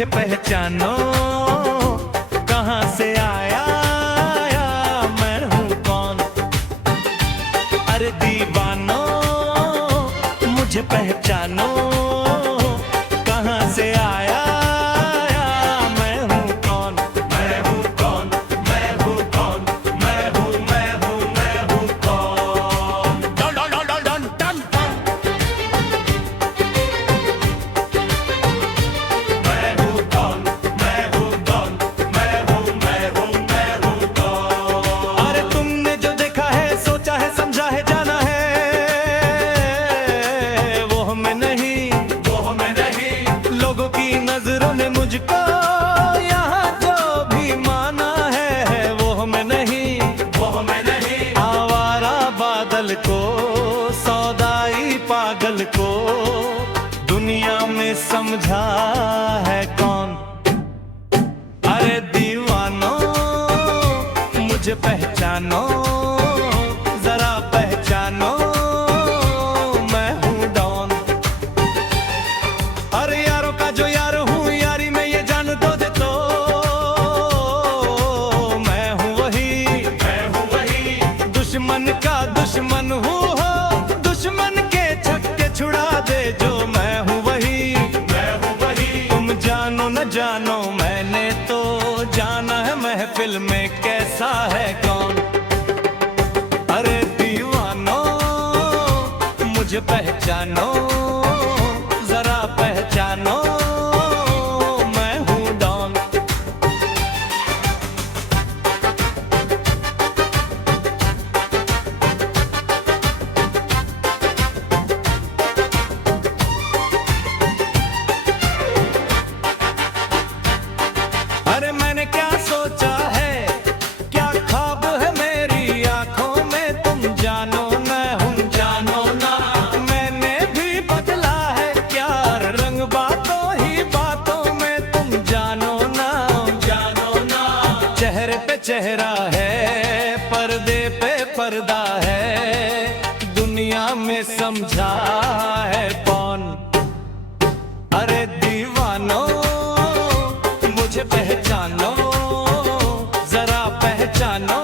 मुझे पहचानो, कहाँ से आया मैं हूँ कौन। अरे दीवानो मुझे पहचानो, कहाँ से आया मैं हूँ कौन। मैं हूँ कौन, मैं हूँ कौन, मैं हूँ मैं हूँ मैं हूँ कौन। Done done done done done done. मैं हूँ कौन, मैं हूँ कौन, मैं हूँ मैं हूँ मैं हूँ कौन। अरे तुमने जो देखा है, सोचा है, समझा है, जाना है, वो हमें नहीं, वो हमें नहीं। लोगों की नजरों ने मुझको यहाँ जो भी माना है, वो हमें नहीं, वो हमें नहीं। आवारा बादल को, सौदाई पागल को दुनिया में समझा है कौन। अरे दीवानो मुझे पहचानो, जरा पहचानो मैं हूँ डॉन। अरे यारों का जो यार हूँ, यारी में ये जान दो दे तो मैं हूँ वही, मैं हूँ वही। दुश्मन का दुश्मन हूँ हो, दुश्मन के छक्के छुड़ा दे जो मैं हूँ वही, मैं हूँ वही। तुम जानो न जानो, मैंने तो जाना है महफिल में कैसा है कौन। अरे दीवानो मुझे पहचानो, जरा पहचानो मैं हूँ डॉन। अरे मैंने क्या सोचा है, क्या ख्वाब है मेरी आंखों में, तुम जानो मैं हूँ, जानो ना। मैंने भी बदला है क्या रंग बातों ही बातों में, तुम जानो ना, जानो ना। चेहरे पे चेहरा है, पर्दे पे पर्दा है, दुनिया में समझा है कौन। अरे दीवानो मुझे पहचानो, जरा पहचानो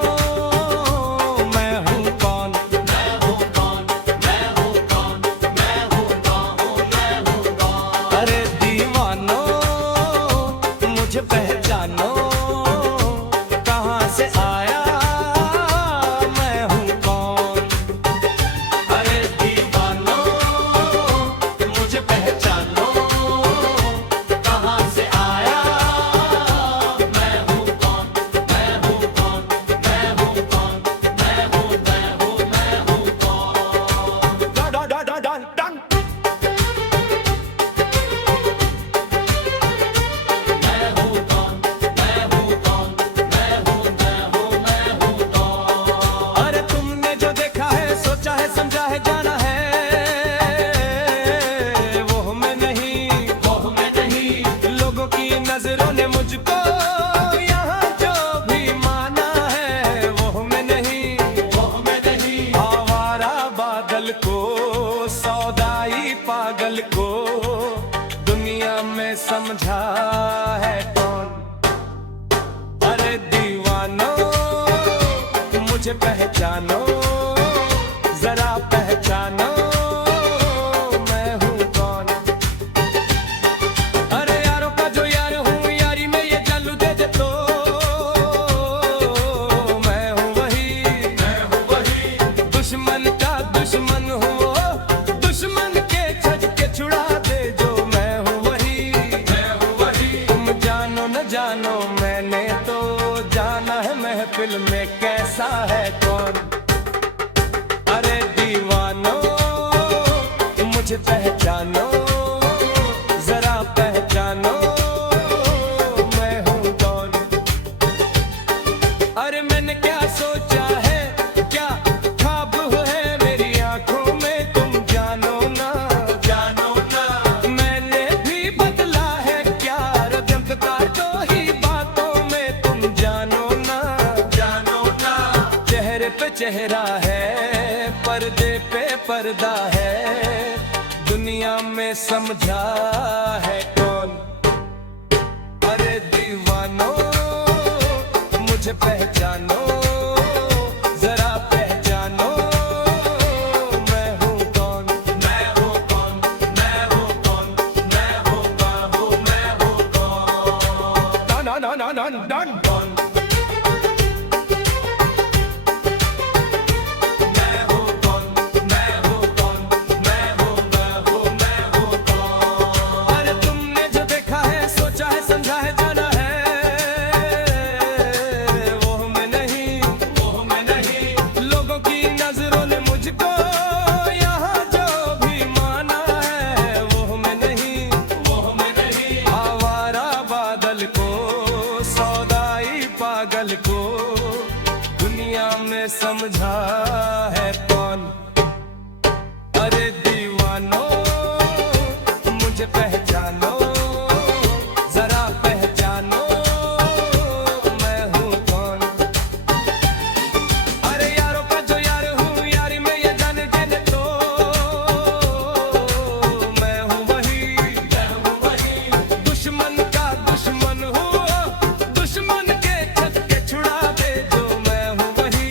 मैं हूँ कौन। मैं हूँ कौन, मैं हूँ कौन, मैं हूँ कौन, मैं हूँ कौन। अरे दीवानो मुझे पहचानो, कहाँ से आया मैं हूँ कौन। अरे दीवानो मुझे पहचानो, कहाँ से आया मैं हूँ कौन। मैं हूँ कौन, मैं हूँ कौन, मैं हूँ मैं हूँ मैं हूँ कौन। Done done done done done. मैं हूँ कौन, मैं हूँ कौन, मैं हूँ मैं हूँ मैं हूँ कौन। अरे तुमने जो देखा है, सोचा है, समझा है, जाना है, वो हमें नहीं, वो हमें नहीं। लोगों की नजरों ने मुझको यहाँ जो भी माना है, वो हमें नहीं, वो हमें नहीं। आवारा बादल को, सौदाई पागल को दुनिया में समझा है कौन। अरे दीवानो मुझे पहचानो, जरा पहचानो मैं हूँ कौन। अरे यारों का जो यार हूँ, यारी में ये जालू दे दे तो मैं हूँ वही, मैं हूँ वही। दुश्मन का दुश्मन हूँ, दुश्मन के छक्के छुड़ा दे जो मैं हूँ वही, मैं हूँ वही। तुम जानो न जानो, मैंने तो जाना है महफिल में कैसा है कौन। अरे दीवानो मुझे पहचानो, जरा पहचानो मैं हूँ कौन। अरे मैंने क्या सोचा है, क्या ख्वाब है मेरी आंखों में, तुम जानो ना, जानो ना। मैंने भी बदला है क्या रंग बातों ही बातों में, तुम जानो ना, जानो ना। चेहरे पे चेहरा है, पर्दे पे पर्दा है, दुनिया में समझा है कौन। मुझे पहचानो, जरा पहचानो, मैं हूँ कौन, मैं हूँ कौन, मैं हूँ कौन, मैं हूँ बाबू, मैं हूँ कौन, done done done done done. मैं हूँ कौन, मैं हूँ कौन, मैं हूँ बाबू, मैं हूँ कौन। अरे तुमने जो देखा है, सोचा है, समझा है, जाना है, वो मैं नहीं, वो मैं नहीं। लोगों की नजरों ने मुझको यहाँ जो भी माना है, वो मैं नहीं, वो मैं नहीं। आवारा बादल को, सौदाई पागल को दुनिया में समझा है कौन। अरे दीवानो मुझे पहचानो, जरा पहचानो, मैं हूँ कौन। अरे यारों का जो यार हूँ, यारी में ये जान देने तो मैं हूँ वही, मैं हूँ वही। दुश्मन का दुश्मन हूँ, दुश्मन के छक्के छुड़ा दे जो मैं हूँ वही,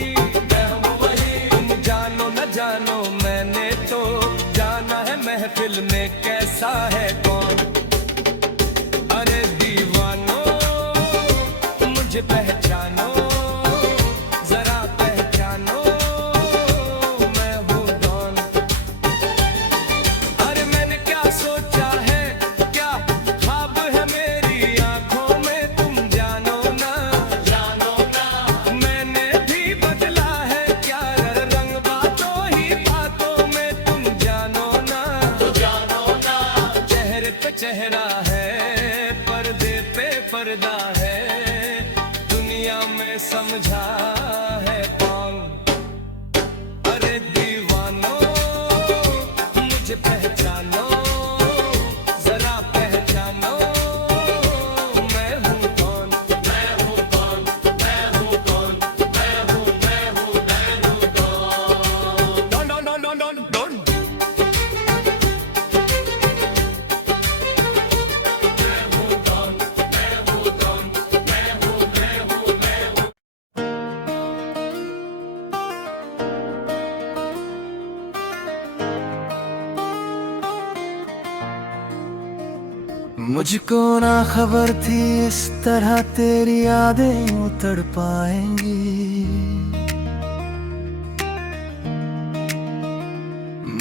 मैं हूँ वही। तुम जानो न जानो, मैंने तो जाना है महफिल में कैसा है कौन। अरे दीवानो मुझे पहचानो, जरा पहचानो, मैं हूँ कौन। अरे मैंने क्या सोचा है, क्या ख्वाब है मेरी आंखों में, तुम जानो ना, जानो ना। मैंने भी बदला है क्या रंग बातों ही बातों में, तुम जानो ना, जानो ना। चेहरे पे चेहरा है, पर्दे पे पर्दा है, दुनिया में समझा है कौन। अरे दीवानो मुझे पहचानो, जरा पहचानो, मैं हूँ कौन, मैं हूँ कौन, मैं हूँ कौन, मैं हूँ, मैं हूँ, मैं हूँ कौन। Done done done done done. मैं हूँ कौन, मैं हूँ कौन, मैं हूँ, मैं हूँ, मैं हूँ। मुझको ना खबर थी इस तरह तेरी यादें यूं तड़पाएंगी।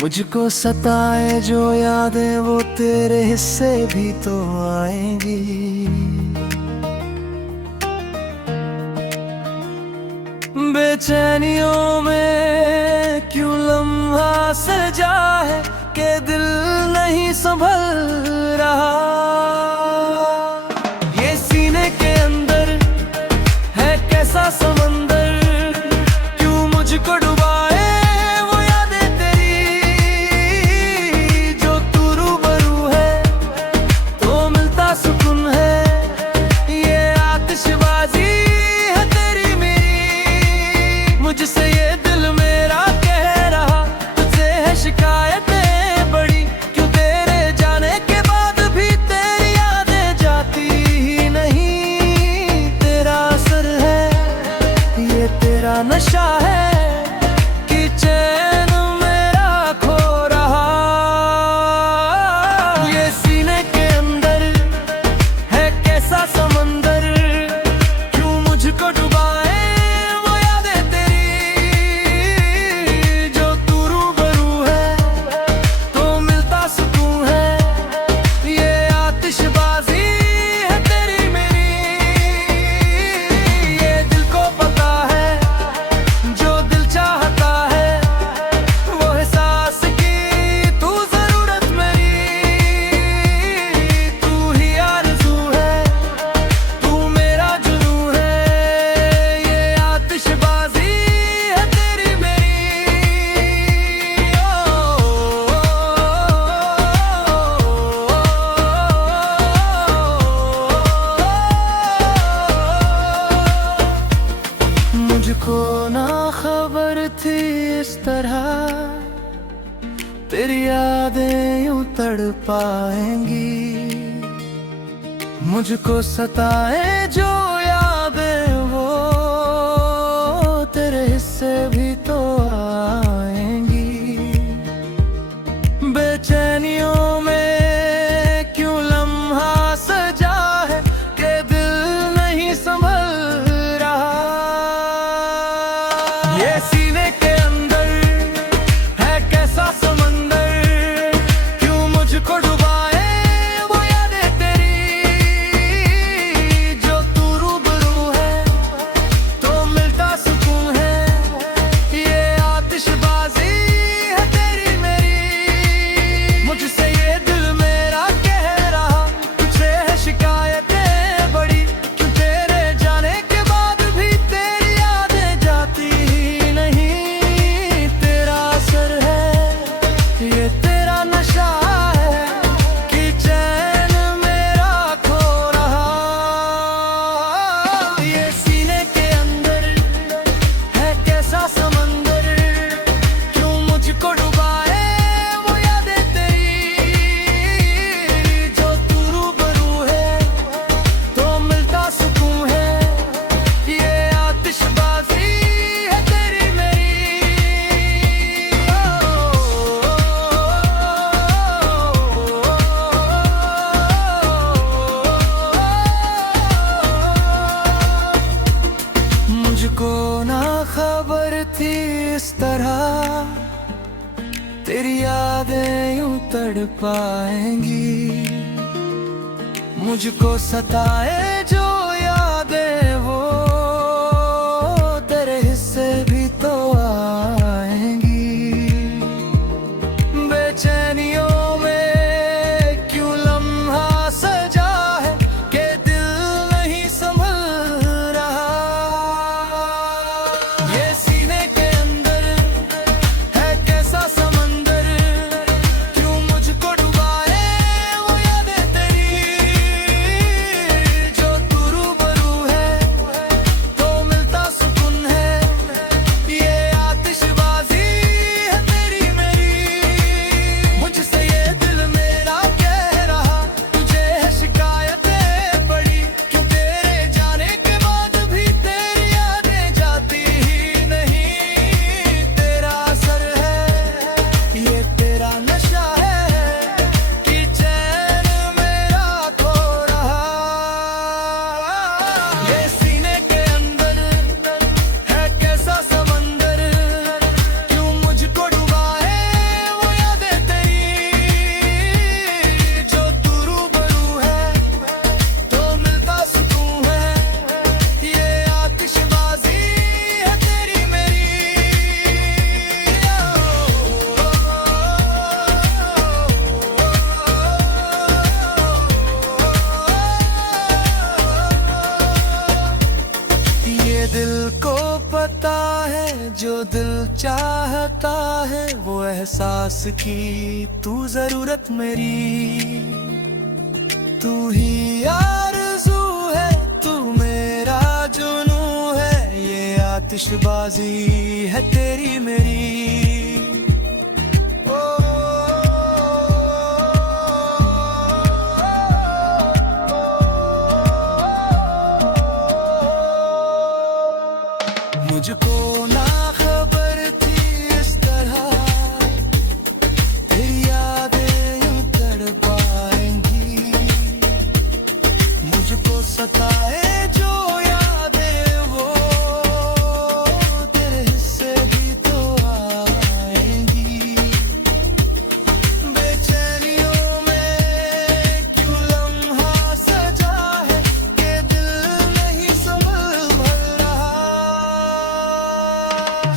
मुझको सताए जो यादें वो तेरे हिस्से भी तो आएंगी। बेचैनियों में क्यों लम्हा सजा है कि दिल नहीं संभल रहा। ये सीने के अंदर है कैसा समंदर, क्यों मुझको डुबाए वो यादें तेरी। जो तू रूबरू है तो मिलता सुकून है, ये आतिशबाजी है तेरी मेरी। मुझसे ये दिल मेरा कह रहा, तुझसे है शिकायतें बड़ी, क्यों तेरे जाने के बाद भी तेरी यादें जाती ही नहीं। तेरा असर है, ये तेरा नशा है कि चैन मेरा खो रहा। ये सीने के अंदर है कैसा समंदर, क्यों मुझको डुबाए वो यादें तेरी। जो तू रूबरू है तो मिलता सुकून है, ये आतिशबाजी है तेरी मेरी। ये दिल को पता है जो दिल चाहता है, वो एहसास की तू जरूरत मेरी। तू ही आरज़ू है, तू मेरा जुनून है, ये आतिशबाजी है तेरी मेरी। मुझको ना खबर थी इस तरह तेरी यादें यूं तड़पाएंगी। मुझको सताए जो यादें वो मुझको ना खबर थी इस तरह तेरी यादें यूं तड़पाएंगी। मुझको सताए जो यादें वो तेरे हिस्से भी तो आएंगी। बेचैनियों में क्यों लम्हा सजा है कि दिल नहीं संभल रहा। ये सीने के अंदर है कैसा समंदर, क्यों मुझको डुबाए वो यादें तेरी। जो तू रूबरू है तो मिलता सुकून है, ये आतिशबाजी है तेरी मेरी। मुझसे ये दिल मेरा कह रहा तुझे है शिकायतें बड़ी, क्यों तेरे जाने के बाद भी तेरी यादें जाती ही नहीं। तेरा असर है ये तेरा नशा है कि चैन मेरा खो रहा। ये सीने के अंदर है कैसा समंदर, क्यों मुझको डुबाए वो यादें तेरी। जो तू रूबरू है तो मिलता सुकून है, ये आतिशबाजी है तेरी मेरी। ये दिल को पता है जो दिल चाहता है वो एहसास की तू जरूरत मेरी। तू ही आरज़ू है तू मेरा जुनू है, ये आतिशबाजी है तेरी मेरी। मुझको ना खबर थी इस तरह तेरी यादें यूं तड़पाएंगी। मुझको सताए जो यादें वो तेरे हिस्से भी तो आएंगी। बेचैनियों में क्यों लम्हा सजा है कि दिल नहीं संभल रहा।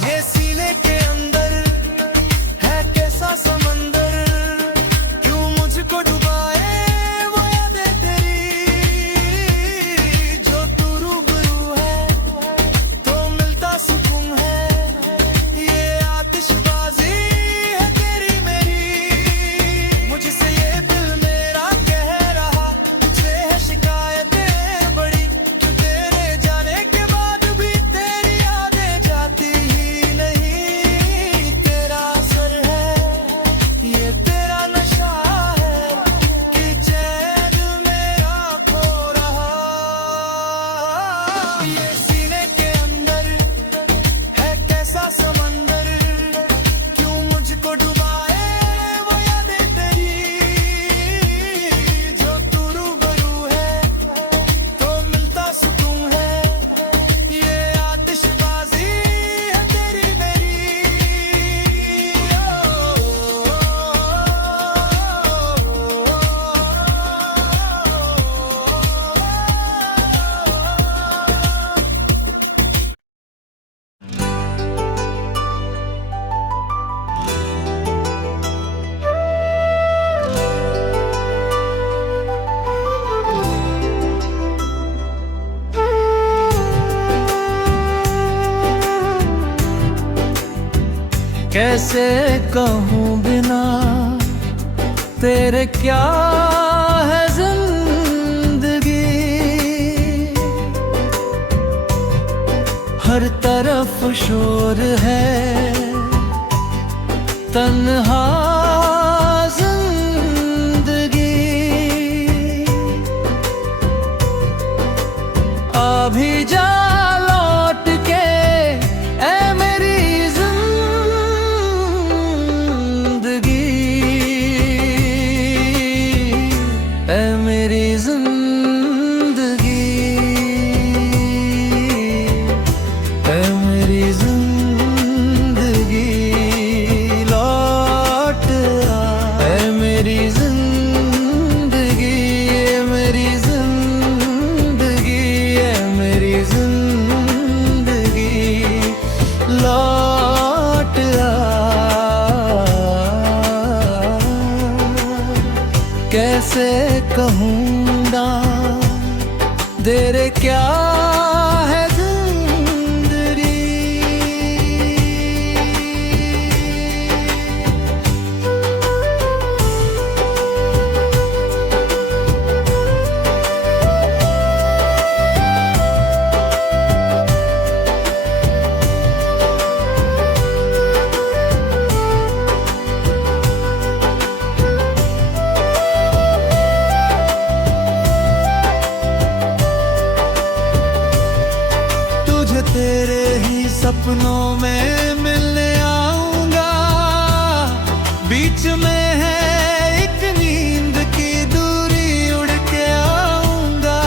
ये सीने के अंदर है कैसा समंदर, क्यों मुझको डुबाए वो यादें तेरी। जो तू रूबरू है तो मिलता सुकून है, ये आतिशबाजी है तेरी मेरी। मुझसे ये दिल मेरा कह रहा तुझे है शिकायतें बड़ी, क्यों तेरे जाने के बाद भी तेरी यादें जाती ही नहीं। तेरा असर है ये तेरा नशा है कि चैन मेरा खो रहा। ये सीने के अंदर है कैसा समंदर, क्यों मुझको डुबाए वो यादें तेरी। जो तू रूबरू है तो मिलता सुकून है, ये आतिशबाजी है तेरी मेरी। कैसे कहूँ बिना तेरे क्या है जिंदगी। हर तरफ शोर है तन्हा जिंदगी। अभी जा लौट के ऐ मेरी जिंदगी, ऐ मेरी जिंदगी। कैसे कहूँगा तेरे क्या है जिंदगी। तेरे ही सपनों में मिलने आऊंगा, बीच में है एक नींद की दूरी, उड़ के आऊंगा।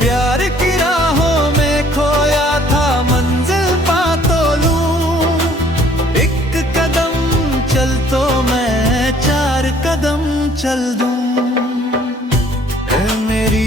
प्यार की राहों में खोया था, मंजिल पा तो लूं। एक कदम चल तो मैं 4 कदम चल दूं। मेरी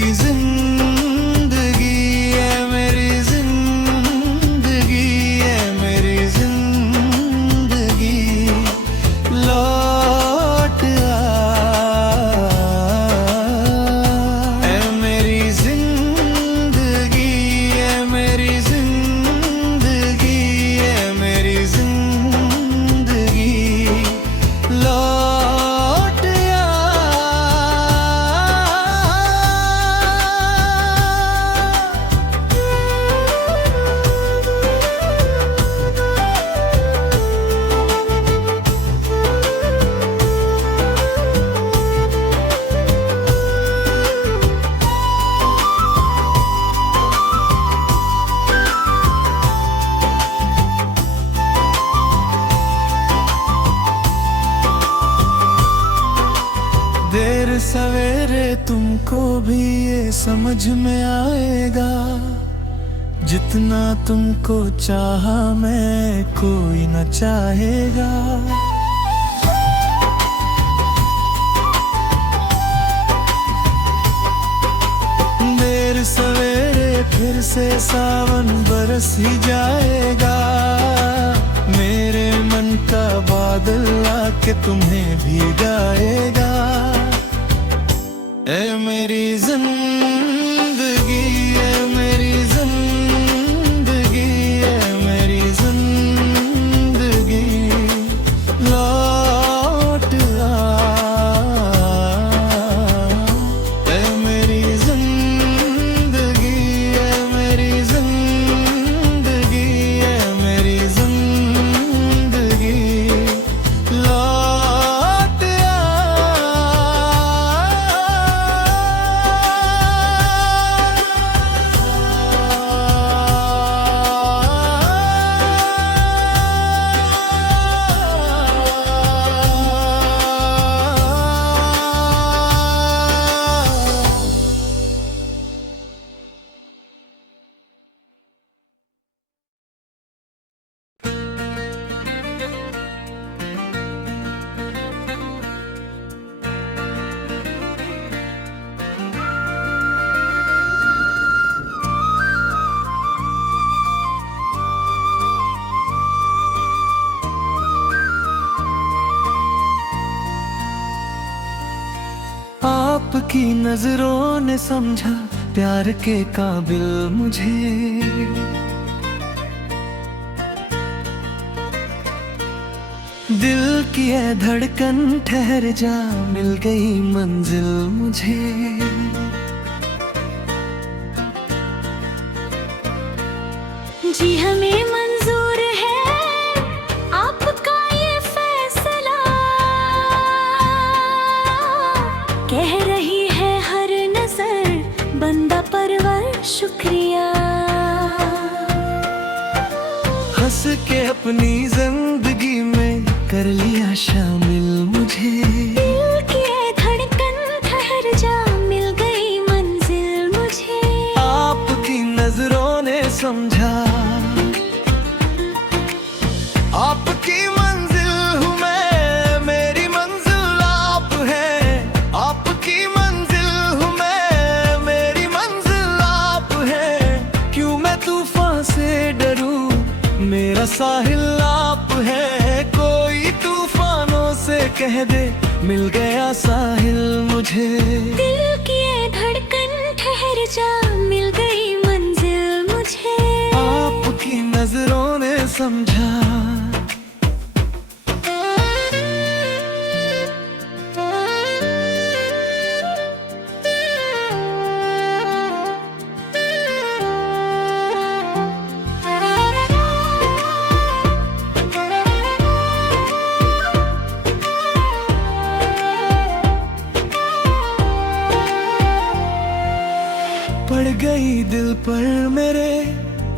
देर सवेरे तुमको भी ये समझ में आएगा, जितना तुमको चाहा मैं कोई न चाहेगा। देर सवेरे फिर से सावन बरस ही जाएगा, मेरे मन का बादल आके तुम्हें भिगाएगा। ऐ मेरी जिंदगी, ऐ मेरी जिंदगी, ऐ मेरी जिंदगी, लौट आ। ऐ मेरी जिंदगी, ऐ मेरी जिंदगी, ऐ मेरी जिंदगी, लौट आ। आपकी नजरों ने समझा प्यार के काबिल मुझे, दिल की है धड़कन ठहर जा, मिल गई मंजिल मुझे। जी हमें मंजूर है आपका ये फैसला, कह रही है हर नजर बंदा परवर शुक्रिया। हंस के अपनी जिंदगी में कर लिया शामिल मुझे, दिल की है धड़कन ठहर जा, मिल गई मंजिल मुझे। आपकी नजरों ने समझा आपकी मंजिल हूँ मैं, मेरी मंजिल आप हैं। आपकी मंजिल हूँ मैं, मेरी मंजिल आप हैं। क्यों मैं तूफान से डरूं, मेरा साहिल आप है। कोई तूफानों से कह दे मिल गया साहिल मुझे। दिल की ये धड़कन ठहर जा, मिल गई मंजिल मुझे। आपकी नजरों ने समझा। पड़ गई दिल पर मेरे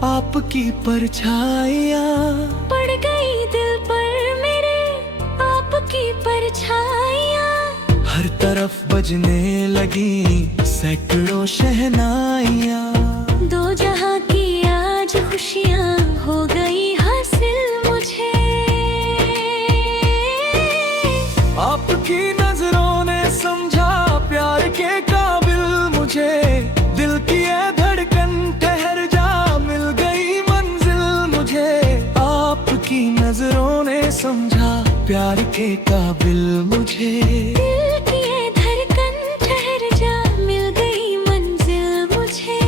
आपकी परछाइयाँ। पड़ गई दिल पर मेरे आपकी परछाइयाँ। हर तरफ बजने लगी सैकड़ों शहनाइयाँ। दो जहां की आज खुशियाँ हो गई हासिल मुझे। आपकी नजरों ने समझा प्यार के काबिल मुझे। दिल की ये धड़कन ठहर जा, मिल गई मंजिल मुझे। आपकी नजरों ने समझा प्यार के काबिल मुझे। दिल की ये धड़कन ठहर जा, मिल गई मंजिल मुझे।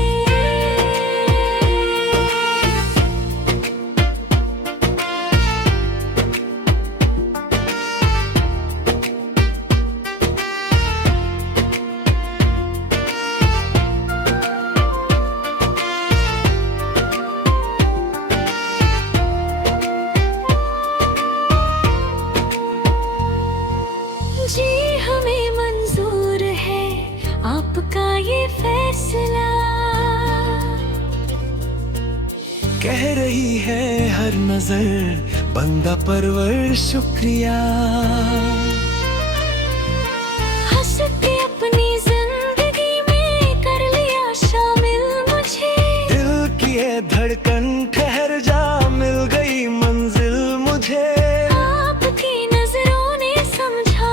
जी हमें मंजूर है आपका ये फैसला। कह रही है हर नजर बंदा परवर शुक्रिया। हंस के अपनी जिंदगी में कर लिया शामिल मुझे। दिल की ये धड़कन ठहर जा, मिल गई मंजिल मुझे। आपकी नजरों ने समझा।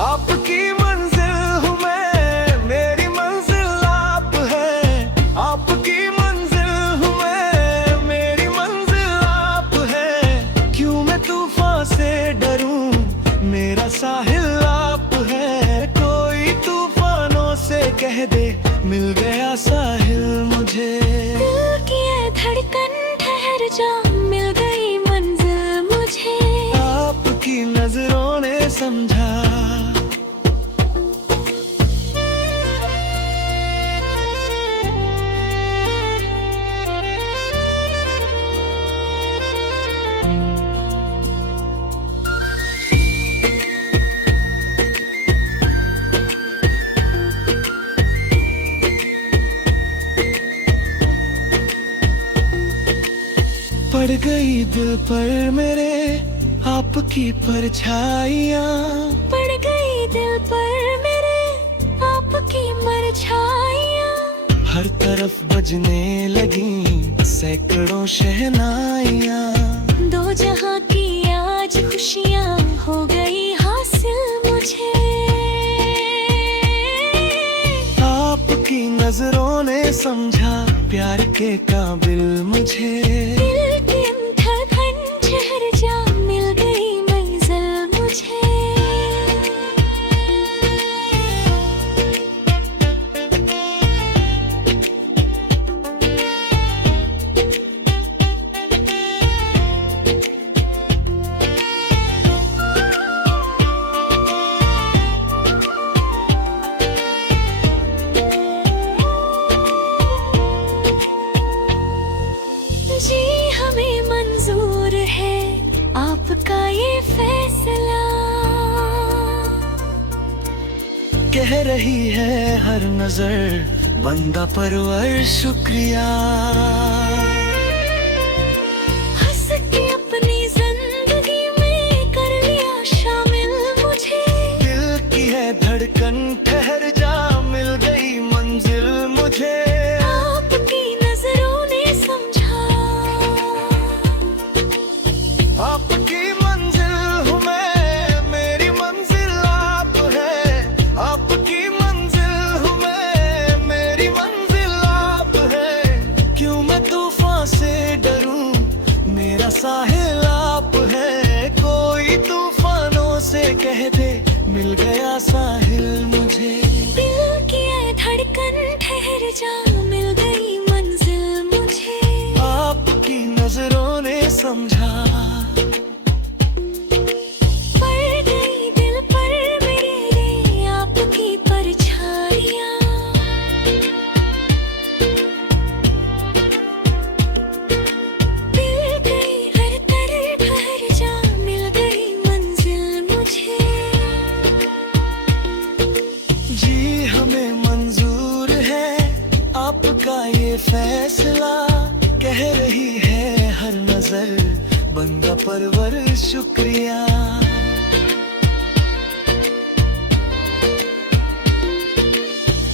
आपकी मंजिल हूँ मैं, मेरी मंजिल आप है। आपकी मंजिल हूँ मैं, मेरी मंजिल आप है। क्यों मैं तूफान से डरूं, मेरा साहिल आप है। कोई तूफानों से कह दे मिल गया साहिल मुझे। दिल की ये धड़कन ठहर जा, मिल गई मंजिल मुझे। आपकी नजरों ने समझा। पड़ गई दिल पर मेरे आपकी परछाइयाँ। पड़ गई दिल पर मेरे आपकी परछाइयाँ। हर तरफ बजने लगी सैकड़ों शहनाइयाँ। दो जहां की आज खुशियाँ हो गई हासिल मुझे। आपकी नजरों ने समझा प्यार के काबिल मुझे। दिल की धड़कन ठहर जा, मिल गई मंजिल मुझे। जी हमें मंजूर है आपका ये फैसला। कह रही है हर नजर बंदा परवर शुक्रिया। हंस के अपनी जिंदगी में कर लिया शामिल मुझे। दिल की है धड़कन ठहर जा, मिल गई मंजिल मुझे। आपकी नजरों ने समझा। आपकी मंजिल हूँ मैं, मेरी मंजिल आप है। आपकी मंजिल हूँ मैं, मेरी मंजिल आप है। क्यों मैं तू कह दे मिल गया साहिल मुझे। दिल की ये धड़कन ठहर जा, मिल गई मंजिल मुझे। आपकी नजरों ने समझा, पड़ गई दिल पर मेरे आपकी परछाइयाँ। मिल गई हर तरफ ठहर जा, मिल गई मंजिल मुझे। जी हमें मंजूर है आपका ये फैसला, कह रही है हर नजर बंदा परवर शुक्रिया।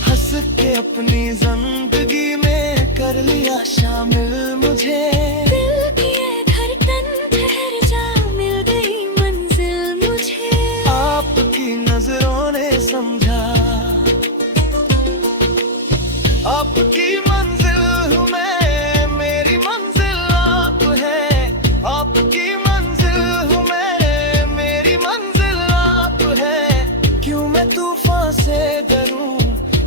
हंस के अपनी जिंदगी में कर लिया शामिल मुझे। दिल की ये धड़कन ठहर जा, मिल गई मंजिल मुझे। आपकी नजरों ने समझा, आपकी मंजिल हूँ मैं, मेरी मंजिल आप है। आपकी मंजिल हूँ मैं, मेरी मंजिल आप है। क्यों मैं तूफान से डरूं,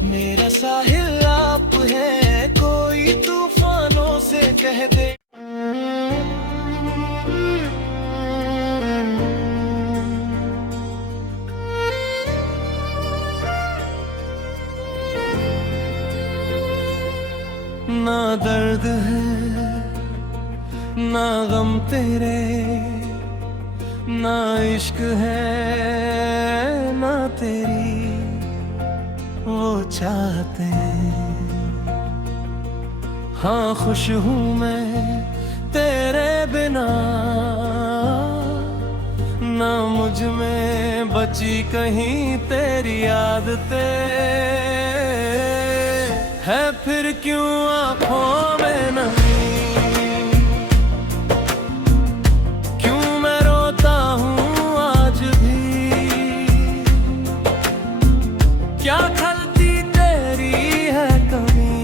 मेरा साहिल आप है। कोई तूफानों से कह दे ना दर्द है ना गम तेरे, ना इश्क है ना तेरी वो चाहते हैं। हाँ खुश हूँ मैं तेरे बिना, ना मुझ में बची कहीं तेरी आदतें है। फिर क्यों आँखों में नमी, क्यों मैं रोता हूँ आज भी। क्या खलती तेरी है कमी,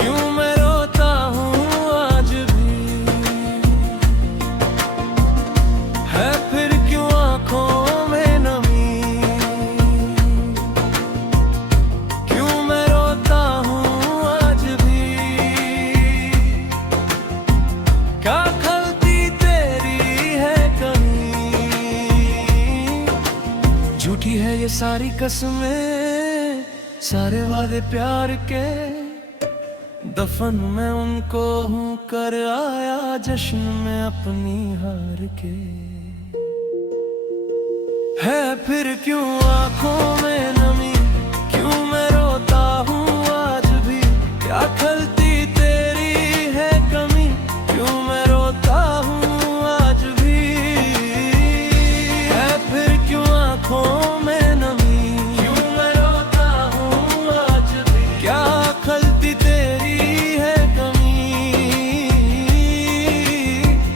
क्यों मैं रोता हूँ आज भी। है फिर क्यों आँखों में नमी, क्यों मैं रोता हूँ आज भी। क्या खलती तेरी है कमी, झूठी है ये सारी कसमें, सारे वादे प्यार के। दफन मैं उनको हूँ कर आया जश्न में अपनी हार के। है फिर क्यों आंखों में नमी, क्यों मैं रोता हूँ आज भी। क्या खलती तेरी है कमी, क्यों मैं रोता हूँ आज भी। है फिर क्यों आंखों में नमी, क्यों मैं रोता हूँ आज भी। क्या खलती तेरी है कमी।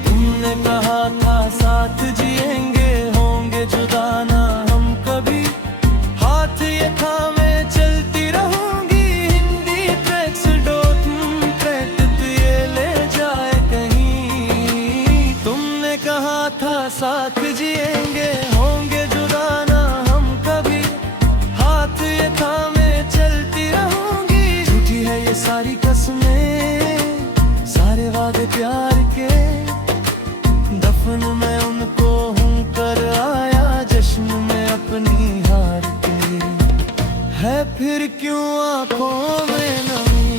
तुमने कहा था साथ जिएंगे, होंगे जुदा ना हम कभी। हाथ ये थामे चलती रहूंगी, हिंदी ट्रैक्स डॉट ट्रैक ये ले जाए कहीं। तुमने कहा था साथ जिएंगे, होंगे जुदा ना हम कभी। हाथ ये थामे चलती रहूंगी, झूठी है ये सारी कसमें, सारे वादे प्यार के। दफन मैं उनको हूँ कर आया जश्न में अपनी हार के। है फिर क्यों आंखों में नमी,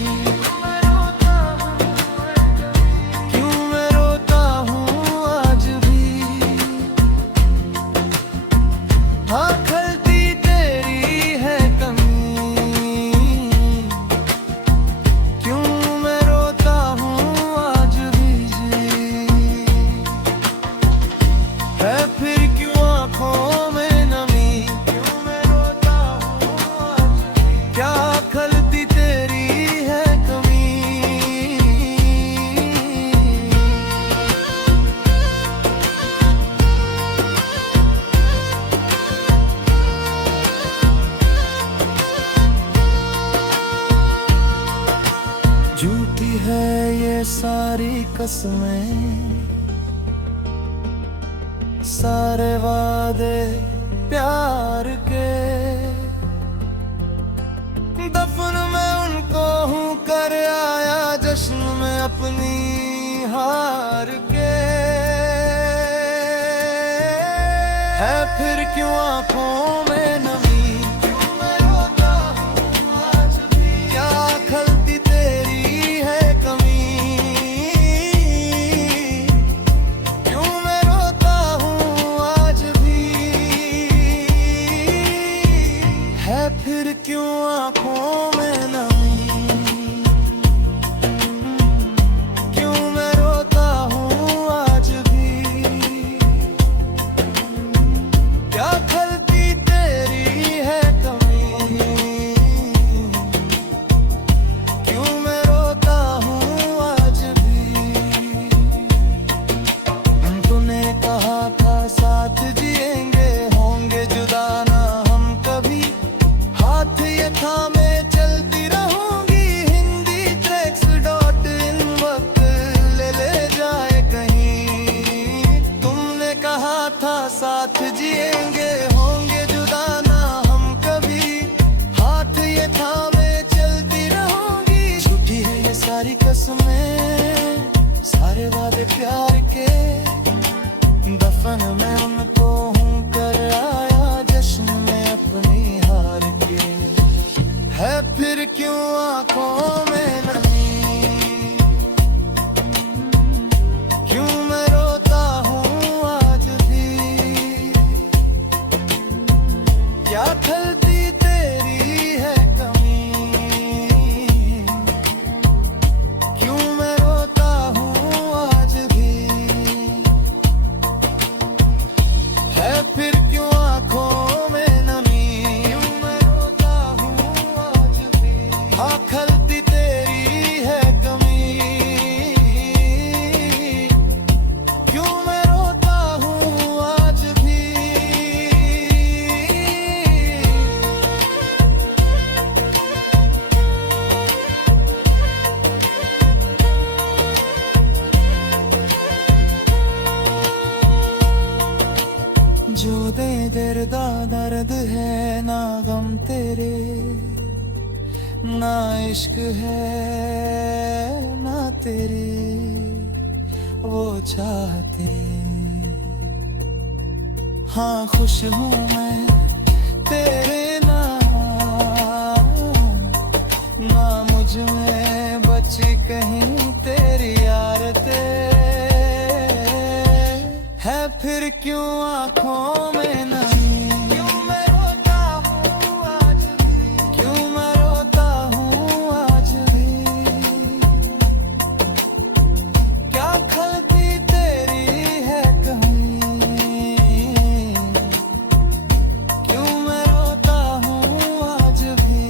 क्यों मैं रोता हूँ आज भी। हाँ खलती तेरी है कमी, क्यों मैं रोता हूँ आज भी जी। है फिर क्यों आंखों में नमी, क्यों मैं रोता हूँ आज भी। क्या खलती तेरी है कमी। झूठी है ये सारी कसमें, सारे वादे प्यार के। दफन में उनको हूँ कर आया जश्न में अपनी हार के। है फिर क्यों आंखों में नमी, क्यों मैं रोता हूँ आज भी, क्या खलती तेरी है कमी। क्यों मैं रोता हूँ आज भी, है फिर क्यों आंखों में नमी। क्यों मैं रोता हूँ आज भी, क्या खलती तेरी है कमी। क्यों मैं रोता हूँ आज भी। तूने कहा था साथ जिएंगे, होंगे जुदा ना हम कभी। हाथ ये थामे चलती रहूंगी, हिंदी tracks.in वक्त ले ले जाए कहीं। तुमने कहा था साथ जिएंगे, होंगे जुदा ना हम कभी। हाथ ये थामे चलती रहूंगी, झूठी है ये सारी कसमें, सारे वादे प्यार के। दफन में उनको हूँ कर आया जश्न में अपनी हार के। है फिर क्यों आंखों में नमी, क्यों मैं रोता हूँ आज भी, क्या खलती तेरी है कमी। क्यों मैं रोता हूँ आज भी, है फिर क्यों आंखों में नमी। क्यों मैं रोता हूँ आज भी, हाँ खलती तेरी है कमी। क्यों मैं रोता हूँ आज भी। जो दे दर्दा दर्द है ना गम तेरे, ना इश्क है ना तेरे वो चाहते। हाँ खुश हूँ मैं तेरे ना मुझ में बची कहीं तेरी आरते। है फिर क्यों आंखों में नमी, क्यों मैं रोता हूँ आज भी, क्यों मैं रोता हूँ आज भी, क्या खलती तेरी है कमी। क्यों मैं रोता हूँ आज भी,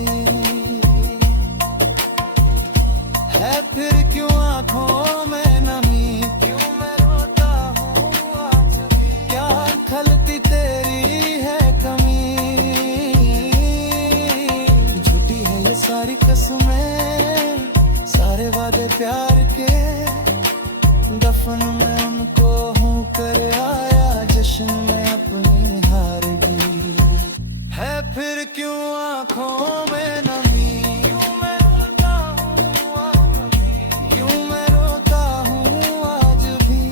है फिर क्यों आंखों में नमी। क्यों मैं रोता हूँ आज भी, क्या खलती तेरी है कमी। झूठी है ये सारी कसमें, सारे वादे प्यार के। दफन में उनको हूँ कर आया जश्न में अपनी हारगी। है फिर क्यों आंखों में नमी, क्यों मैं रोता हूँ आज भी, क्यों मैं रोता हूँ आज भी,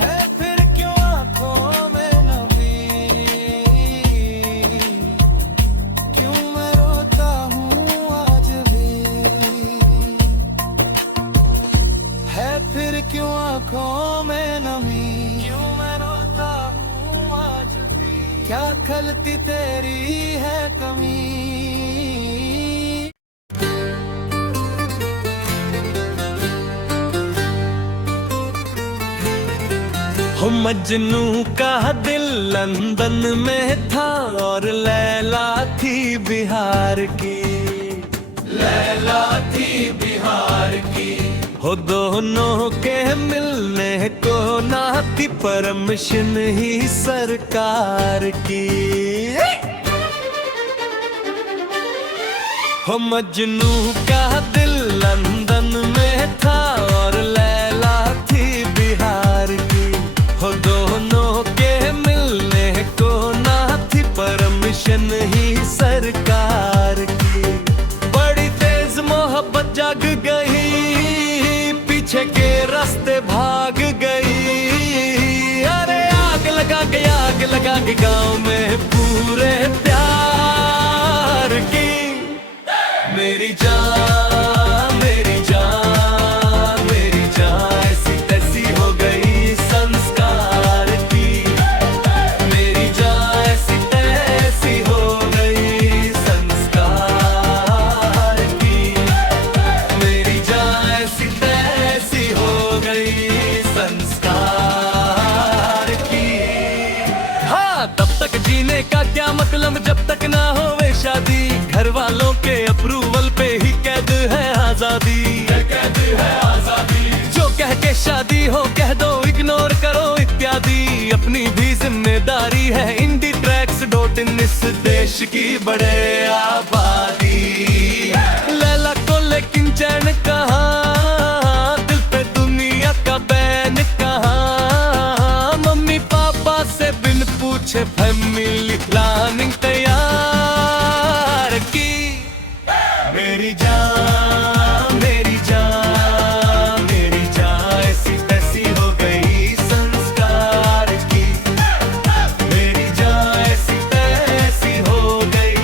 है फिर क्यों आंखों में नमी। क्यों मैं रोता हूँ आज भी, है फिर क्यों आंखों में नमी। क्यों मैं रोता हूँ आज भी, क्या खलती तेरी है कमी। हो मजनू का दिल लंदन में था और लैला थी बिहार की, लैला थी बिहार की। हो दोनों के मिलने को ना थी परमिशन ही सरकार की। हो मजनू का दिल लंदन में था और लैला थी बिहार मिशन ही सरकार की। बड़ी तेज मोहब्बत जग गई, पीछे के रास्ते भाग गई। अरे आग लगा के गांव में पूरे प्यार की। मेरी जान मेरी जान मेरी जान ऐसी तैसी हो गई संस्कार की। मेरी जान ऐसी तैसी हो गई संस्कार की। मेरी जान ऐसी तैसी हो गई संस्कार की। हाँ, तब तक जीने का क्या मतलब जब तक ना होवे शादी। घर वालों के अप्रूवल पे ही कैद है आजादी। जो कह के शादी हो कह दो, इग्नोर करो इत्यादि। अपनी भी जिम्मेदारी है इंडी ट्रैक्स .in इस देश की बड़े आबादी। लैला को लेकिन चैन कहाँ, दिल पे दुनिया का बैन कहाँ। मम्मी पापा से बिन पूछे फैमिली प्लानिंग तैयार की। मेरी जान मेरी जान मेरी जान ऐसी तैसी हो गई संस्कार की। मेरी जान ऐसी तैसी हो गई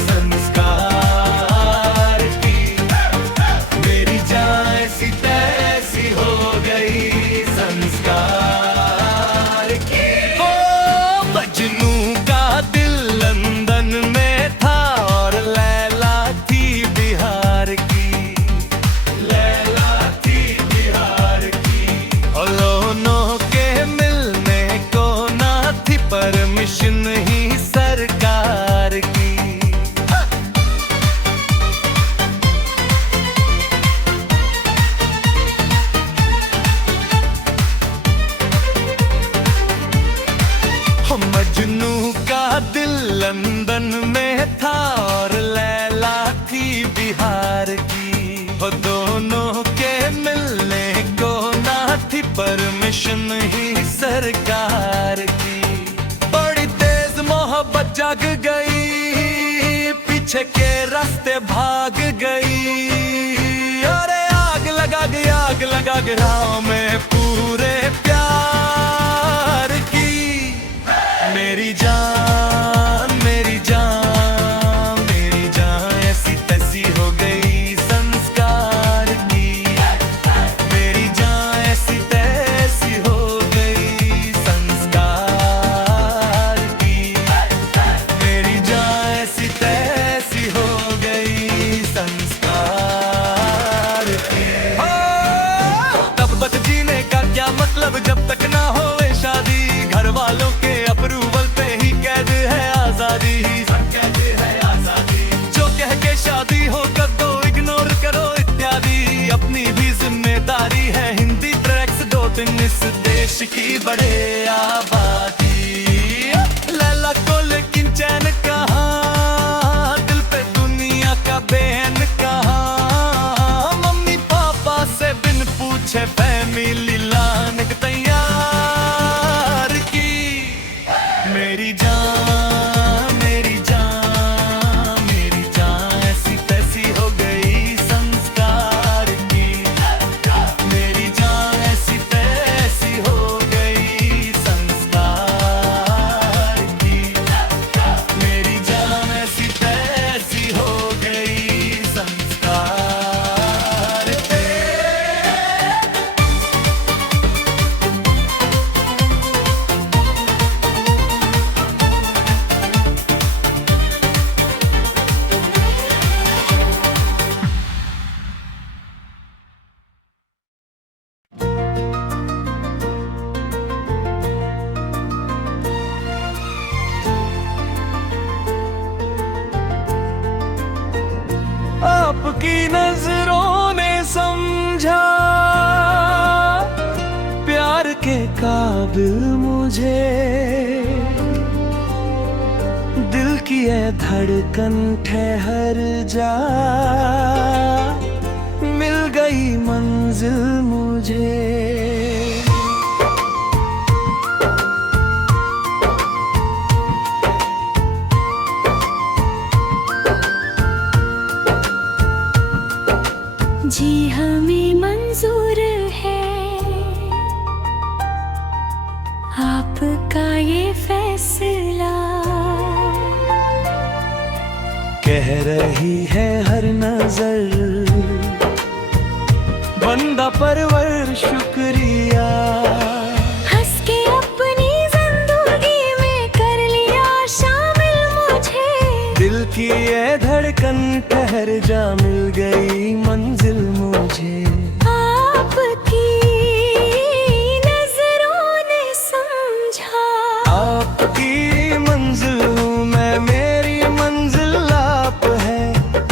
संस्कार की। मेरी जान ऐसी तैसी हो गई संस्कार की। ओ मजनू का दिल लंदन में था और लैला थी बिहार की। लैला थी बिहार की। और दोनों के मिलने को ना थी परमिशन ही सरकार की। मजनू का दिल लंदन में था और लैला थी बिहार की। वो दोनों के मिलने को ना थी परमिशन ही सरकार की। बड़ी तेज मोहब्बत जग गई, पीछे के रास्ते भाग गई। अरे आग लगा के राह में पूरे प्यार की। मेरी जान मेरी जान मेरी जान ऐसी तैसी हो गई संस्कार की। मेरी जान ऐसी तैसी हो गई संस्कार की। मेरी जान ऐसी तैसी हो गई संस्कार की। तब तक जीने का क्या मतलब जब तक ना होवे शादी। घर वालों के अप्रूवल पे ही कैद है आजादी। जो कह के शादी हो कर दो, इग्नोर करो इत्यादि। अपनी भी जिम्मेदारी है हिंदी ट्रैक्स .in इस देश की बड़े आबादी। लैला को लेकिन चैन कहाँ, दिल पे दुनिया का बैन कहाँ। मम्मी पापा से बिन पूछे फैमिली लाने को तैयार की। मेरी जान मेरी जान मेरी जान ऐसी तैसी हो गई संस्कार की। मेरी जान ऐसी तैसी हो गई संस्कार की। मेरी जान ऐसी तैसी हो गई संस्कार की। आपकी नजरों ने समझा प्यार के काबिल मुझे। दिल की है धड़कन ठहर जा, मिल गई मंजिल मुझे। कह रही है हर नजर बंदा परवर शुक्रिया। हंस के अपनी जिंदगी में कर लिया शामिल मुझे। दिल की ये धड़कन ठहर जा, मिल गई मंजिल मुझे। आपकी नजरों ने समझा, आपकी मंजिल हूँ मैं, मेरी मंजिल आप है।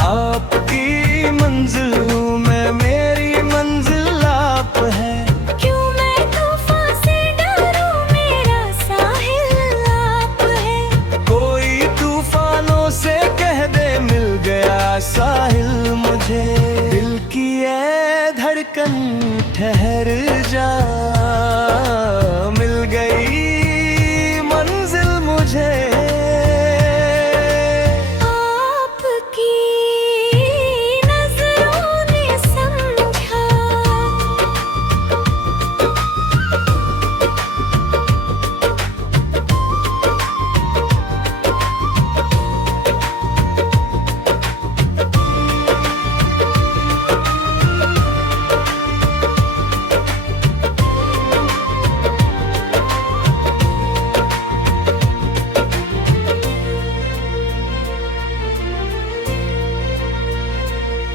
आपकी मंजिल हूँ मैं, मेरी मंजिल आप है। क्यों मैं तूफान से डरूं, मेरा साहिल आप है। कोई तूफानों से कह दे, मिल गया साहिल मुझे। दिल की ये धड़कन ठहर जा, मिल गई मंजिल मुझे। आपकी नजरों ने समझा।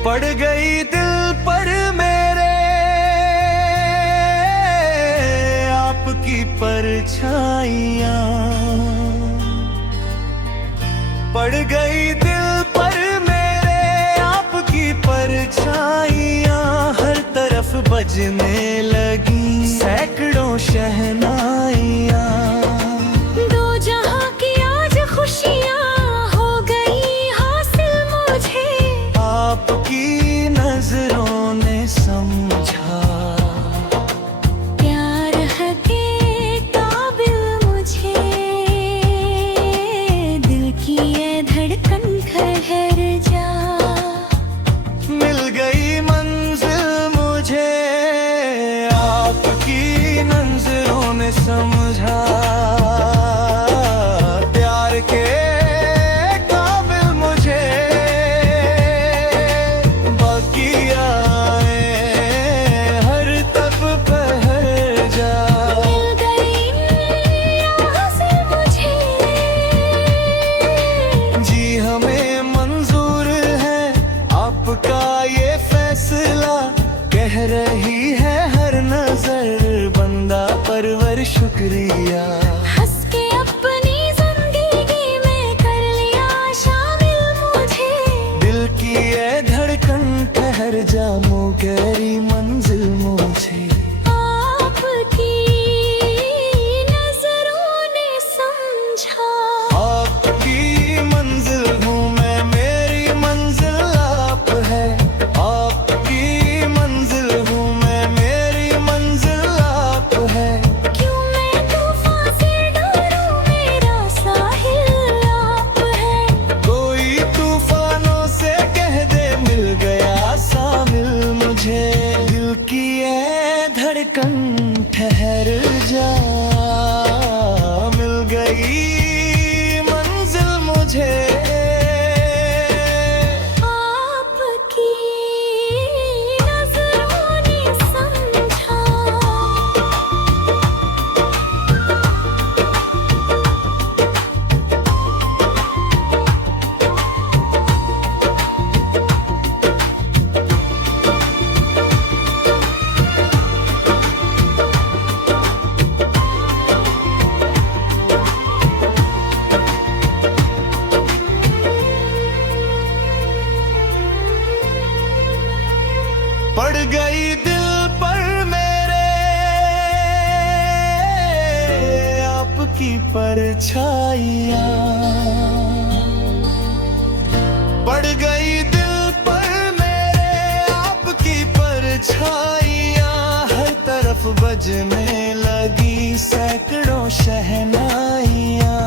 पड़ गई दिल पर मेरे आपकी परछाइयाँ। पड़ गई दिल पर मेरे आपकी परछाइयाँ। हर तरफ बजने लगी सैकड़ों शहनाइयाँ। दो जहां की आज खुशियां हो गई हासिल मुझे। आपकी नजरों ने समझा, प्यार है के काबिल मुझे। दिल की ये धड़कन ठहर जा, मिल गई मंजिल मुझे। आपकी नजरों ने समझा, प्यार के काबिल मुझे। बाकी आए हर तब पहर जा, मिल गई हासिल मुझे। जी हमें मंजूर है आपका ये फैसला। कह रही है हर नजर बंदा परवर शुक्रिया। हंस के अपनी जिंदगी में कर लिया शामिल मुझे। दिल की ये धड़कन ठहर जा, मुगरी मंजिल मुझे। आपकी नजरों ने समझा, आपकी मंजिल हूँ मैं, मेरी मंजिल आप है। आपकी मंजिल हूँ मैं, मेरी मंजिल आप है। क्यों मैं तूफान से डरूं, मेरा साहिल आप है। कोई तूफानों से कह दे, मिल गया शामिल मुझे। दिल की ये धड़कन ठहर जा, मिल गई मंजिल मुझे। आपकी नजरों ने समझा। पड़ गई दिल पर मेरे आपकी परछाइयाँ। पड़ गई दिल पर मेरे आपकी परछाइयाँ। हर तरफ बजने लगी सैकड़ों शहनाइयाँ।